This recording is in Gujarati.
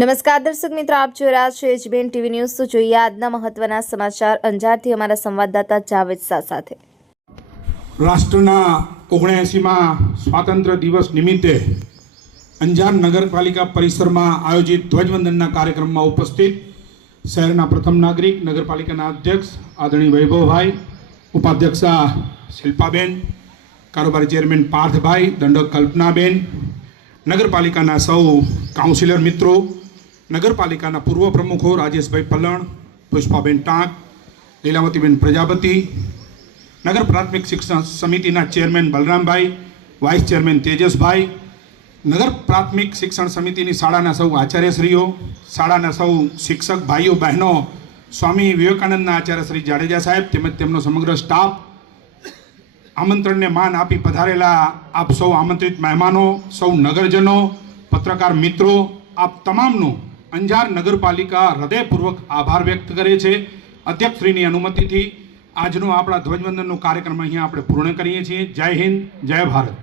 નમસ્કાર દર્શક મિત્રો, આપ જોઈ રહ્યા છો એચબીએન ટીવી ન્યૂઝ. તો જોઈએ આજના મહત્વના સમાચાર. અંજારથી અમારા સંવાદદાતા જાવેદ શાહ સાથે. રાષ્ટ્રના ઓગણએંસીમાં સ્વાતંત્ર્ય દિવસ નિમિત્તે અંજાર નગરપાલિકા પરિસરમાં આયોજિત ધ્વજવંદનના કાર્યક્રમમાં ઉપસ્થિત શહેરના પ્રથમ નાગરિક, નગરપાલિકાના અધ્યક્ષ આદરણીય વૈભવભાઈ, ઉપાધ્યક્ષા શિલ્પાબેન, કારોબારી ચેરમેન પાર્થભાઈ, દંડક કલ્પનાબેન, નગરપાલિકાના સૌ કાઉન્સિલર મિત્રો નગરપાલિકાના પૂર્વ પ્રમુખો રાજેશભાઈ પલણ, પુષ્પાબેન ટાંક, લીલાવતીબેન પ્રજાપતિ, નગર પ્રાથમિક શિક્ષણ સમિતિના chairman Balrambhai, vice chairman Tejasbhai, નગર પ્રાથમિક શિક્ષણ સમિતિની શાળાના સૌ આચાર્યશ્રીઓ, શાળાના સૌ શિક્ષક ભાઈઓ, બહેનો, સ્વામી વિવેકાનંદના આચાર્ય શ્રી જાડેજા સાહેબ તેમજ તેમનો સમગ્ર સ્ટાફ, આમંત્રણને માન આપી પધારેલા આપ સૌ આમંત્રિત મહેમાનો, સૌ નગરજનો, પત્રકાર મિત્રો, આપ તમામનો અંજાર નગરપાલિકા હૃદયપૂર્વક આભાર વ્યક્ત કરે છે. અધ્યક્ષશ્રીની અનુમતિથી આજનો આપણા ધ્વજવંદનનો કાર્યક્રમ અહીંયા આપણે પૂર્ણ કરીએ છીએ. જય હિન્દ, જય ભારત.